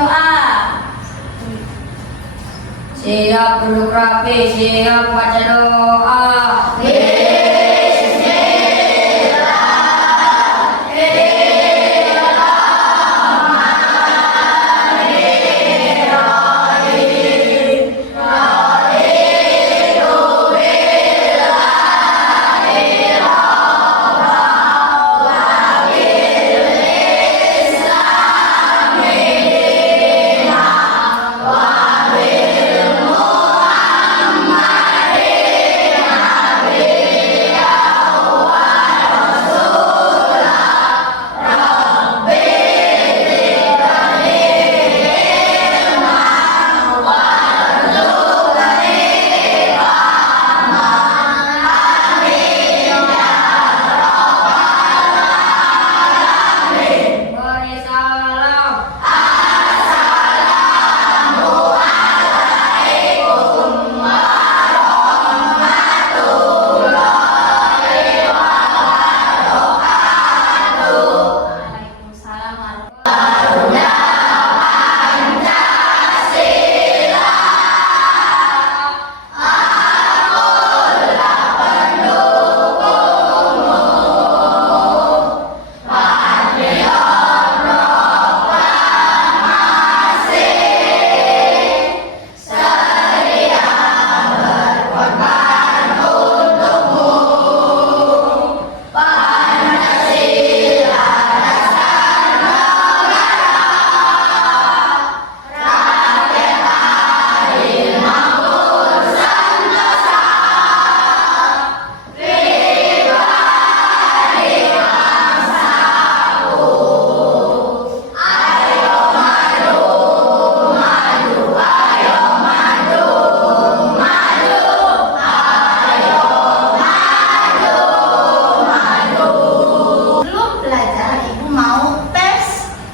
doa. Siap duduk rapi, siap baca doa.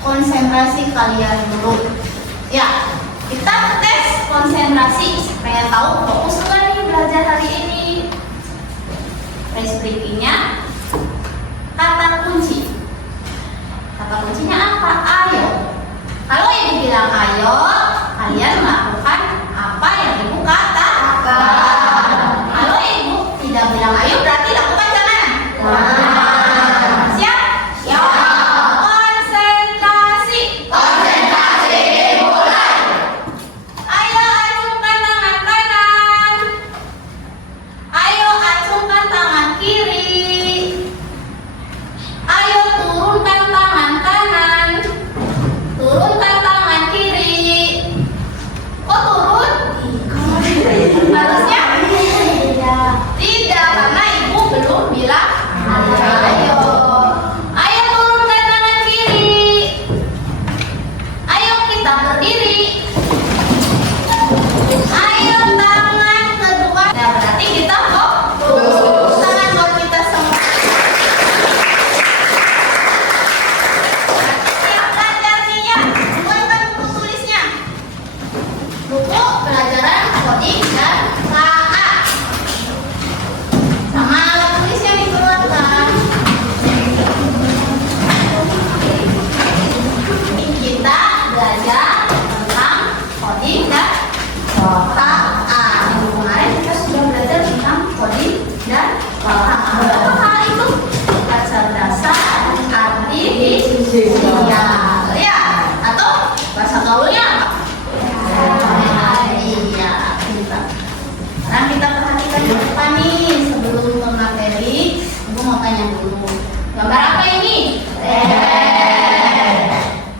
Konsentrasi kalian dulu. Ya, kita tes konsentrasi supaya tahu fokus nggak nih belajar hari ini. Resprikingnya kata kunci. Kata kuncinya apa? Ayo. Kalau ibu bilang ayo, kalian melakukan apa yang ibu katakan. Kalau ibu tidak bilang ayo, berarti lakukan jangan. Siap? Siap. Ya, atau bahasa gaulnya apa? Iya, kita. Sekarang kita perhatikan ke depan nih sebelum ke materi. Ibu mau tanya dulu. Gambar apa ini?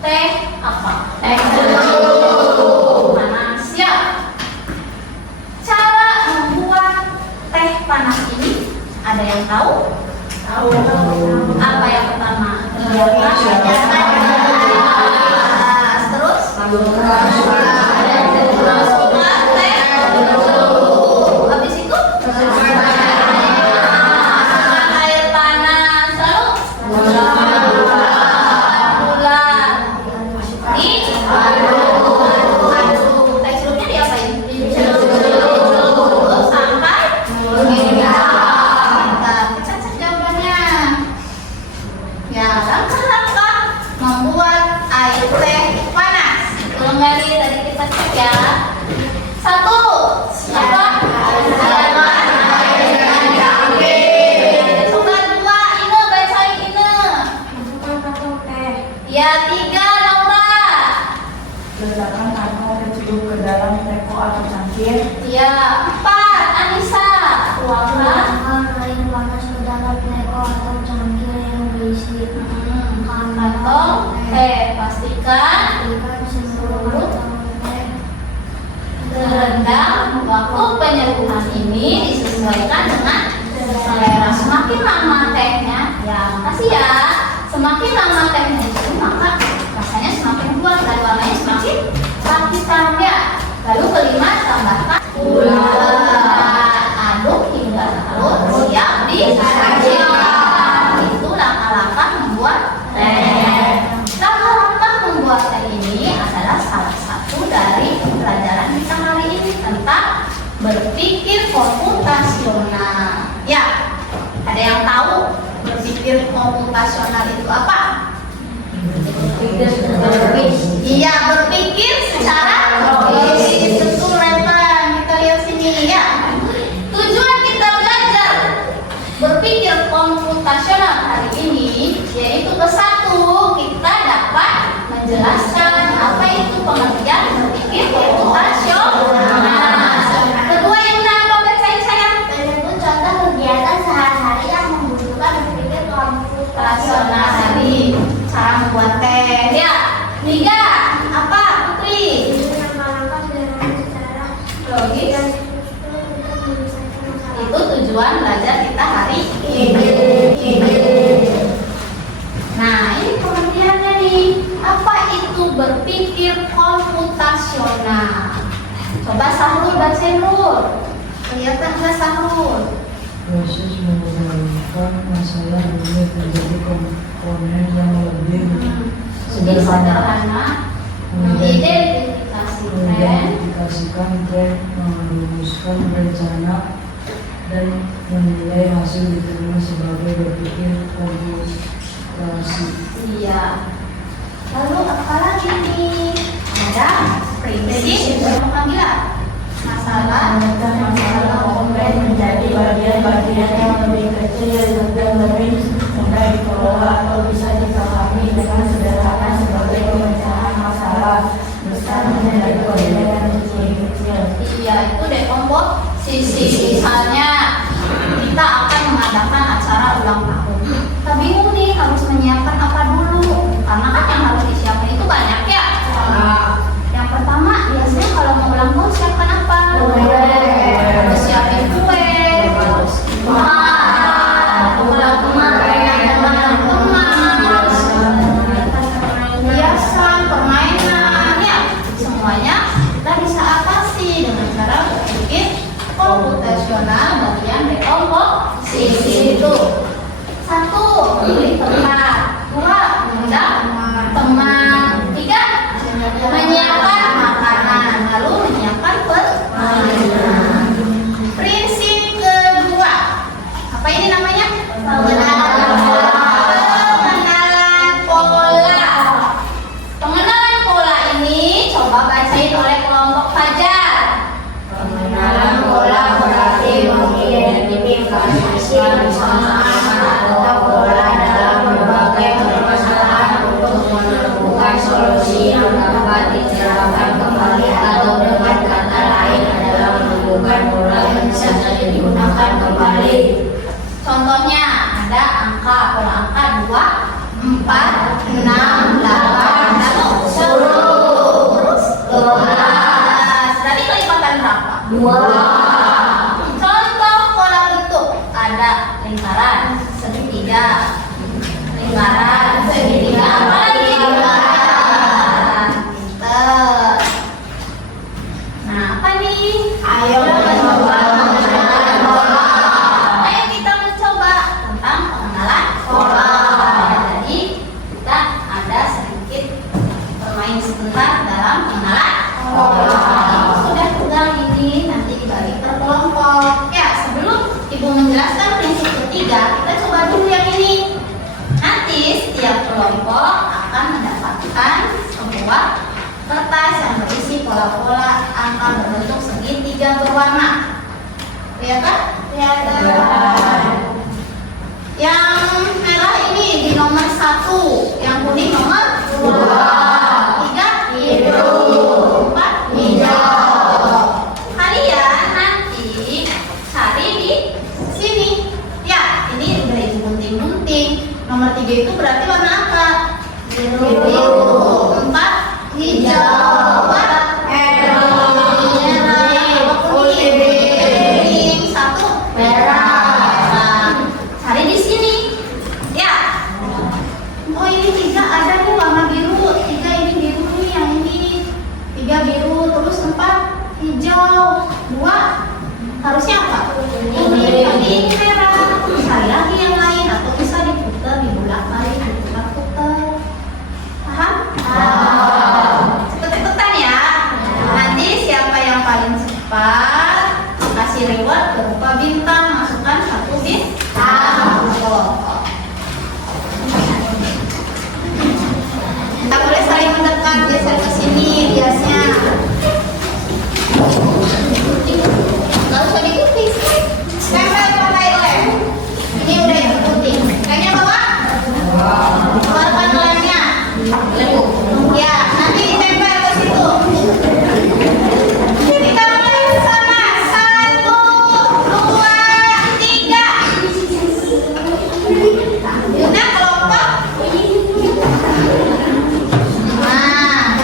Teh apa? Teh panas ya. Cara membuat teh panas ini ada yang tahu? Tahu. Apa yang pertama? Terus habis itu air panas, lalu gula. Ini aduk. Teh serupnya diapain? Sampai jawabannya. Ya, langkah-langkah kembali, tadi kita cek ya. 1. Siapa? Coba 2, Ine, bacain Ine. Ya, 3, Laura. Letakkan kantong dan celup ke dalam teko atau cangkir. Ya, 4, Anissa. Laura. Kain panas ke dalam teko atau cangkir yang berisi Kantong teh, pastikan ikan seluruh teh. terendam. Waktu penyeduhan ini disesuaikan dengan selera. Semakin lama tehnya, ya makasih ya. Semakin lama tehnya itu maka rasanya semakin kuat dan warnanya semakin hitam ya. Lalu kelima, tambahkan gula. Aduk hingga larut, siap disajikan. Itu langkah-langkah membuat teh. Langkah membuat teh ini adalah salah satu dari pelajaran kita hari ini tentang berpikir komputasional. Ya, ada yang tahu berpikir komputasional itu apa? Iya, berpikir secara logis. Betul, Revan. Kita lihat sini ya. Tujuan kita belajar berpikir komputasional hari ini yaitu satu, kita dapat menjelaskan apa itu pengertian berpikir komputasional. Kedua, yang apa bacain saya? Menyebut contoh kegiatan sehari-hari yang membutuhkan berpikir Komputasional tadi cara membuat teh. Ya. 3, apa Putri? langkah dengan secara Logis. dan struktur untuk menyelesaikan masalah. Itu tujuan belajar kita hari ini. Nah, ini pengertiannya nih. Apa itu berpikir komputasional? Coba Sahrul bacain Rul. Kelihatan nggak Sahrul? Proses mengendalikan masalah rumit menjadi komponen yang lebih sederhana, Mengidentifikasi tren, mengidentifikasikan tren, merumuskan rencana, dan menilai hasil diterima sebagai berpikir komputasi. iya. Lalu apa lagi nih? Ada prinsip pemanggilan masalah komponen menjadi bagian-bagian yang lebih kecil dan lebih mudah dikelola atau bisa dipahami dengan sederhana sebagai pemecahan masalah besar menjadi bagian yang kecil-kecil. Iya, itu dekomposisi. Misalnya kita akan mengadakan acara ulang tahun. Kita bingung nih harus menyiapkan apa dulu. Karena kan yang harus disiapkan itu banyak ya. Yang pertama biasanya kalau mau ulang tahun siapkan apa? Harus siapin kue, harus hiasan, permainan, ya semuanya kita bisa atasi dengan cara berpikir komputasional bagian dekomposisi itu. 1, pilih tempat. 2, mengundang teman. 3, menyiapkan makanan. Lalu menyiapkan permainan. Prinsip kedua, apa ini namanya? Pengenalan pola. Pengenalan pola ini coba bacain oleh kelompok Fajar. Pengenalan pola berarti mengidentifikasi atau pola dalam berbagai permasalahan untuk menemukan solusi yang dapat diterapkan kembali, atau dengan kata lain adalah menemukan pola yang bisa digunakan kembali. Contohnya ada angka, pola angka 2, 4, 6, 8, 10, 12. Berarti kelipatan berapa? 2. Contoh pola bentuk ada lingkaran, segitiga, lingkaran, segitiga, apa lagi? Lingkaran. Pinter. Nah, apa nih? Ayo mencoba mengenal pola. Ayo kita mencoba tentang pengenalan pola. Jadi kita ada sedikit bermain sebentar dalam pengenalan pola. Sudah pegang ini, nanti dibagi per kelompok. Ya, sebelum Ibu menjelaskan prinsip ketiga, kita coba dulu yang ini. Nanti setiap kelompok akan mendapatkan sebuah kertas yang berisi pola-pola angka berbentuk segitiga berwarna. Ya kan? Yang merah ini di nomor 1, yang kuning nomor 2, 3 biru, 4 hijau. Kalian nanti cari di sini. Ya, ini udah ibu gunting-gunting. Nomor 3 itu berarti warna apa? Biru. 4 hijau. 5 merah. 1 merah. Nah, cari di sini. Ya. Oh, ini 3 ada nih warna biru. 3 ini biru nih, yang ini. 3 biru, terus 4 hijau. 2 harusnya apa? Ini merah. Cari lagi yang lain atau bisa diputar, dibolak-balik, diputar-putar. Paham? Cepet-cepetan ya. Nanti siapa yang paling cepat kasih reward berupa bintang. Masukkan 1 bintang. Kita boleh saling mendekat, geser ke sini biasanya. Gak usah digunting. Tempel pakai lem. Ini udah digunting. Lemnya bawa? Keluarkan lemnya. Ya, nanti ditempel ke situ. Kita mulai ke sana. 1, 2, 3. Yuna kelompok. Nah.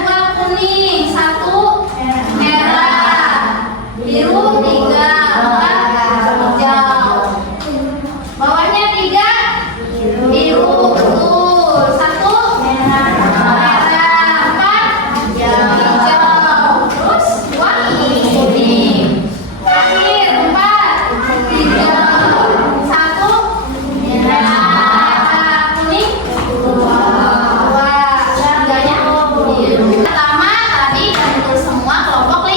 Dua kuning, 1 merah, biru 3, 4 hijau. Bawahnya 3 biru, betul. 1 merah, 4 hijau. Terus 2 kuning. Terakhir 4 hijau. 1 merah, kuning 2, 3-nya biru. Pertama tadi bentuk semua kelompok 5.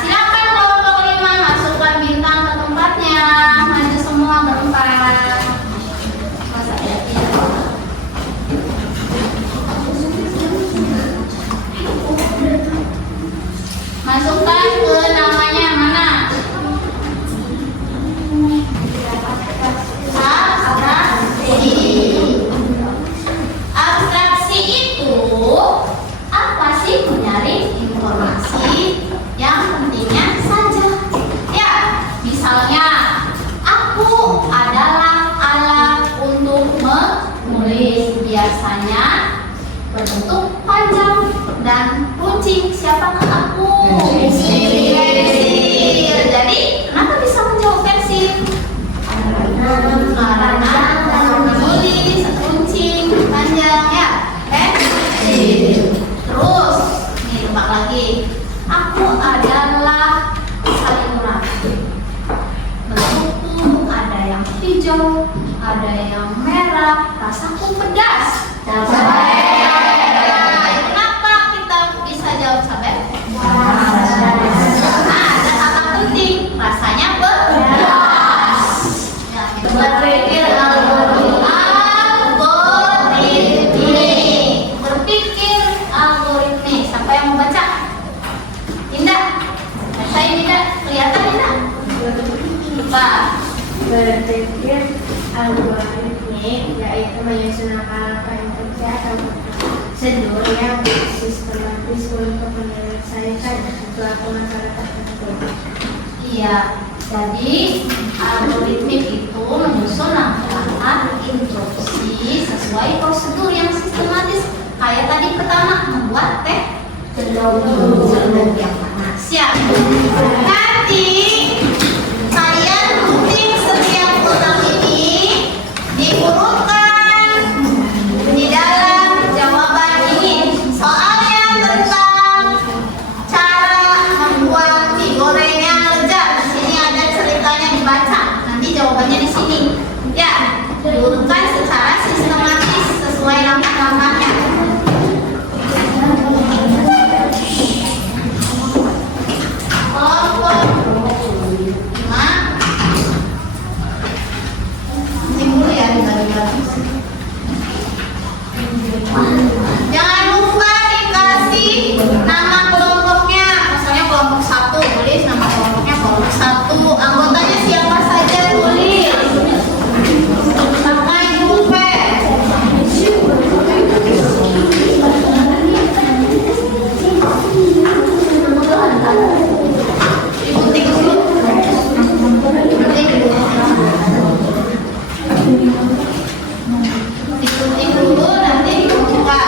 Silakan kelompok 5 masukkan bintang ke tempatnya. Maju semua berempat. Masa ya? Masukkan ke namanya mana? Abstraksi. Abstraksi itu apa sih? Mencari informasi yang pentingnya saja. Ya, misalnya aku adalah alat untuk menulis. Biasanya berbentuk panjang dan runcing. Siapakah aku? Pensil. Jadi, kenapa bisa menjawab pensil? Karena menulis runcing panjang ya. Pensil. Terus, nih tebak lagi. Aku adalah sayuran. Bentukku ada yang hijau, ada yang merah. Rasaku pedas. Cabai. Kenapa kita bisa jawab cabai? Nah, ada kata penting. Rasanya pedas. Ya, kita berpikir algoritmik. Berpikir algoritmik. Siapa yang mau baca? Indah. Saya tidak kelihatan tidak? Pak. Berpikir algoritmik yaitu menyusun angka-angka yang terjadi prosedur yang sistematis untuk menyelesaikan suatu masalah tertentu. Iya, jadi algoritmik itu menyusun langkah-langkah instruksi sesuai prosedur yang sistematis. Kayak tadi pertama membuat teh celup yang panas. Ya. Nanti kalian gunting setiap kotak ini, diurutkan di dalam jawaban ini. Soalnya tentang cara membuat mie goreng yang lezat. Di sini ada ceritanya dibaca. Nanti jawabannya di sini. Ya, diurutkan secara sistematis sesuai langkah-langkahnya. Kelompok Nama kelompoknya, misalnya kelompok 1, tulis nama kelompoknya kelompok 1. Anggotanya siapa saja, tulis. Pakai pulpen. Digunting dulu. Digunting dulu, nanti dibuka.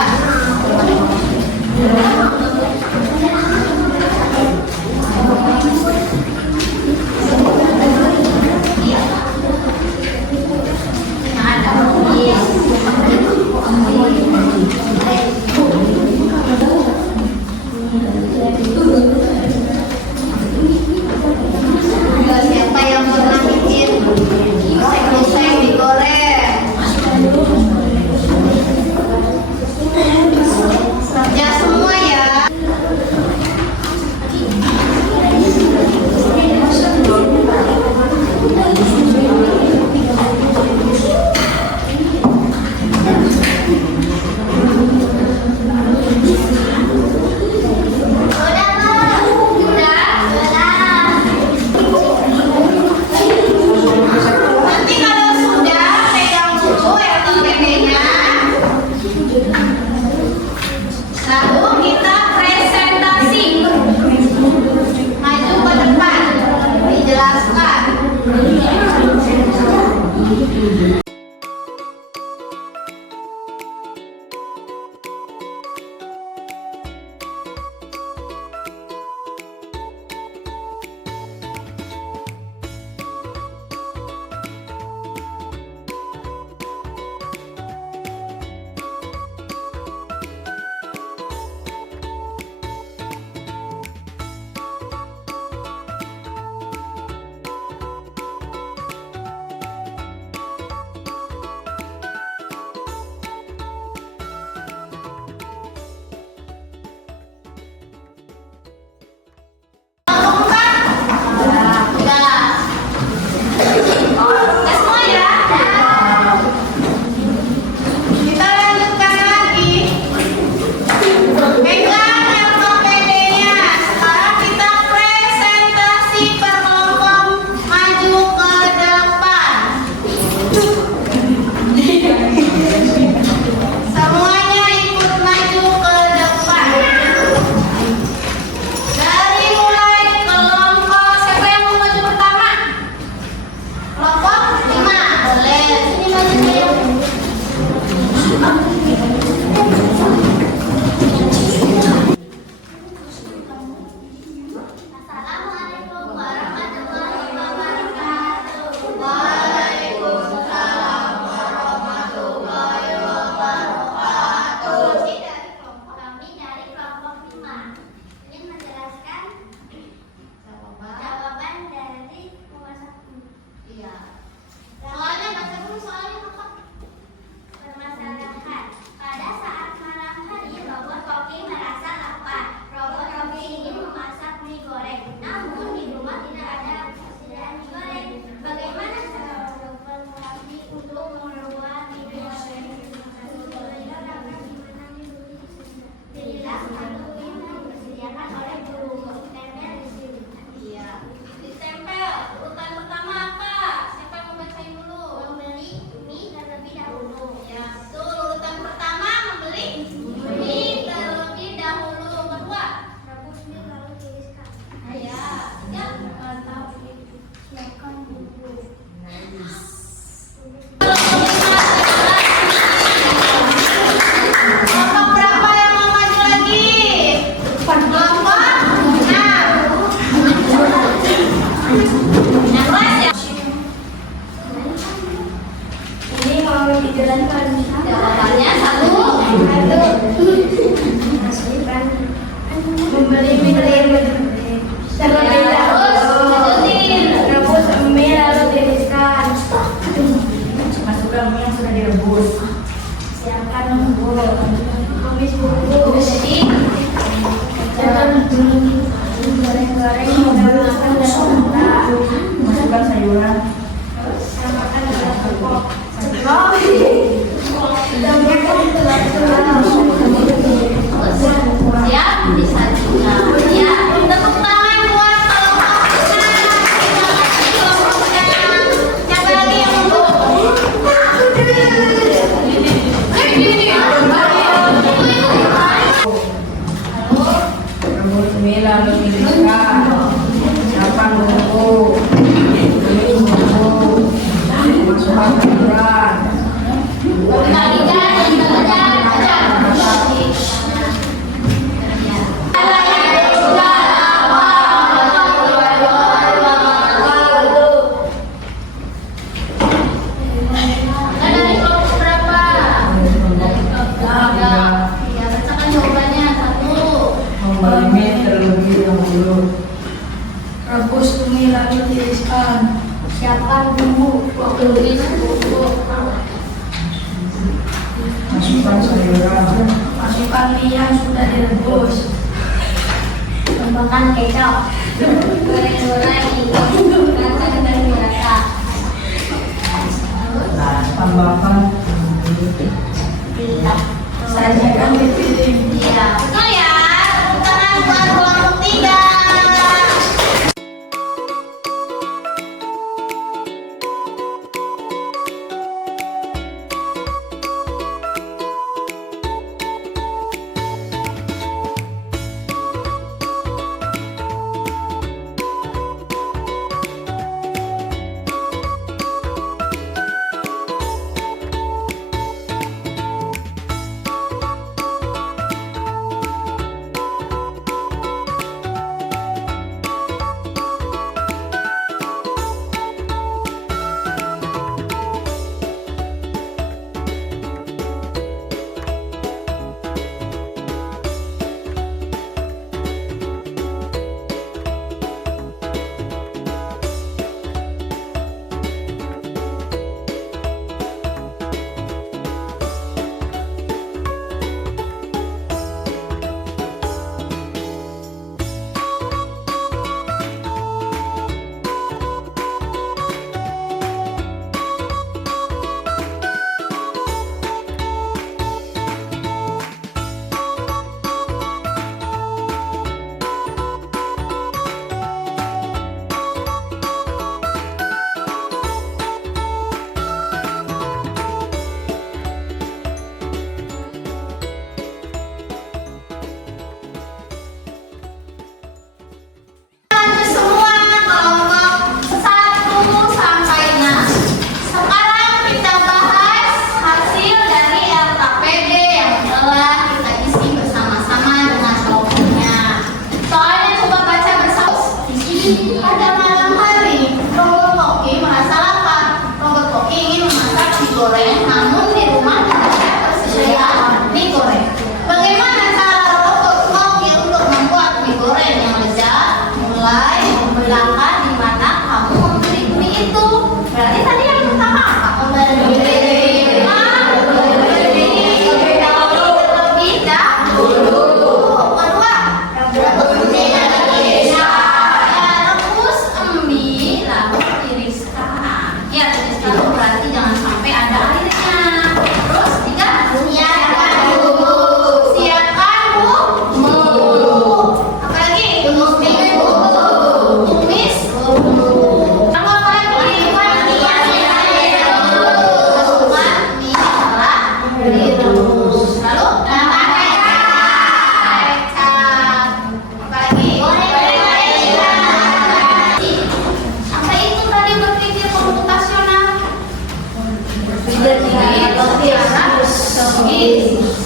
Bismillah menuliskan ucapan buku, tulis buku, masukkan Quran. Terlebih dahulu. Rebus bumi lalu tiriskan. Siapkan bumbu. Tulis buku. Masukkan sayuran. Masukkan mie yang sudah direbus. Tambahkan kecap. Goreng-goreng ikan kacang dan biasa. Tambahkan Sajikan di piring. Iya, betul ya. Tepuk tangan buat kelompok 3.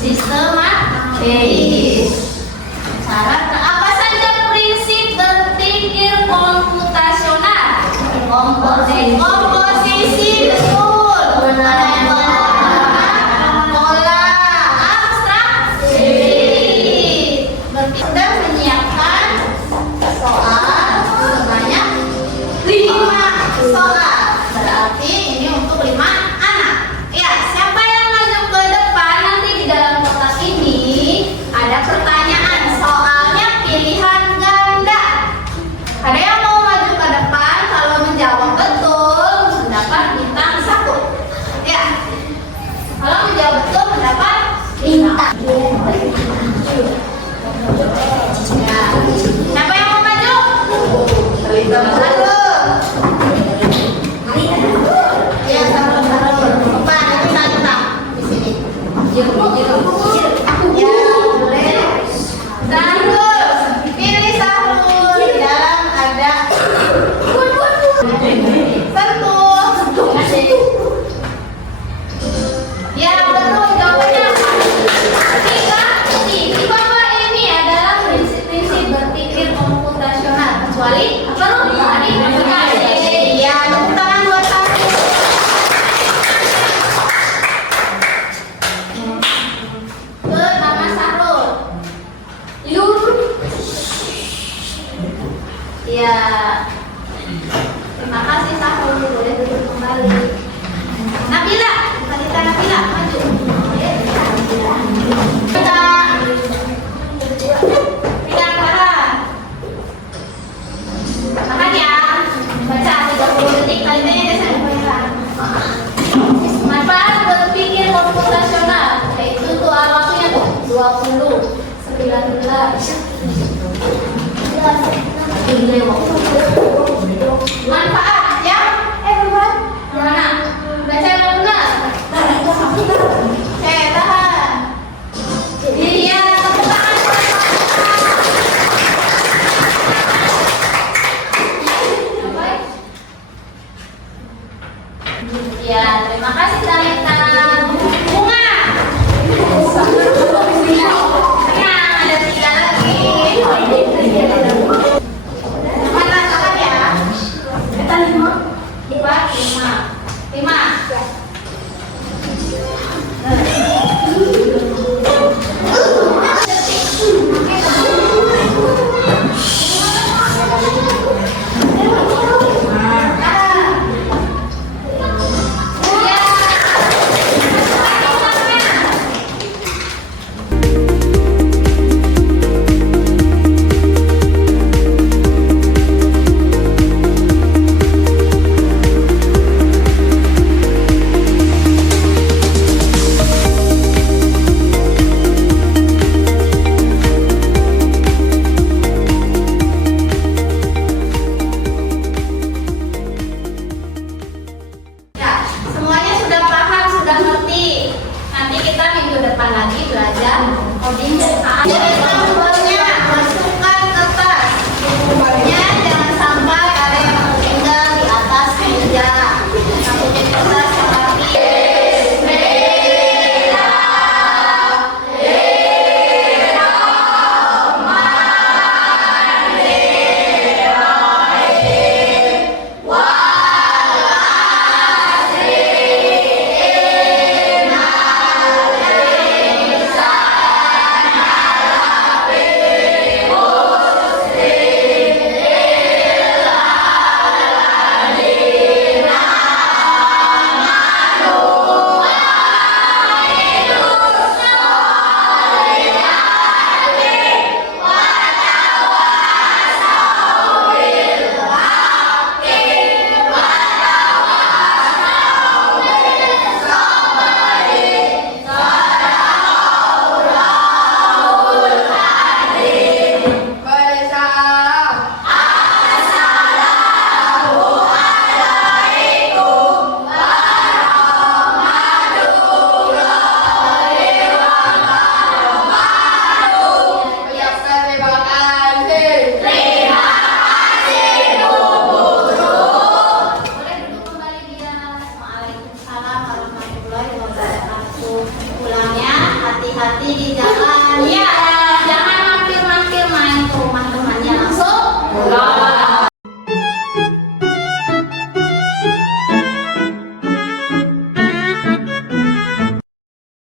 Sistematis. Syarat apa saja prinsip berpikir komputasional? Komposisi betul. Pola abstraksi. Sudah menyiapkan soal sebanyak 5 soal. Berarti ini untuk 5 anak. Ya, siapa yang maju ke depan nanti di dalam kotak ini ada pertanyaan. Soalnya pilihan ganda. Ada yang mau maju ke depan, kalau menjawab betul mendapat bintang 1. Ya. Kalau menjawab betul mendapat bintang. Ya. Siapa yang mau maju? Satu. Ya, satu. Lupa, nanti tantang di sini. Ya, boleh. Satu. Oke. Ya. Terima kasih Sahul, boleh duduk kembali. Nabila, Kalita Nabila, maju. Kita pegang tangan. Tahan ya. Baca 30 detik kalitanya desa. Manfaat berpikir komputasional, yaitu tuh waktunya tuh 20, 19. Manfaat ya? Benar. Mana? Baca yang benar. Tahan. Iya, tepuk tangan. Ya, terima kasih Talita. Bunga. Nah, ada 3 lagi. Mana tangan ya? Kita 5. 5. Ya, semuanya sudah paham, sudah ngerti. Nanti kita minggu depan lagi belajar coding dan nomornya masukkan kertas. Nomornya jangan sampai ada yang tertinggal di atas meja. Masukin kertas yang rapi. Boleh duduk kembali dia. Waalaikumsalam warahmatullahi wabarakatuh. Pulangnya hati-hati di jalan. Ya.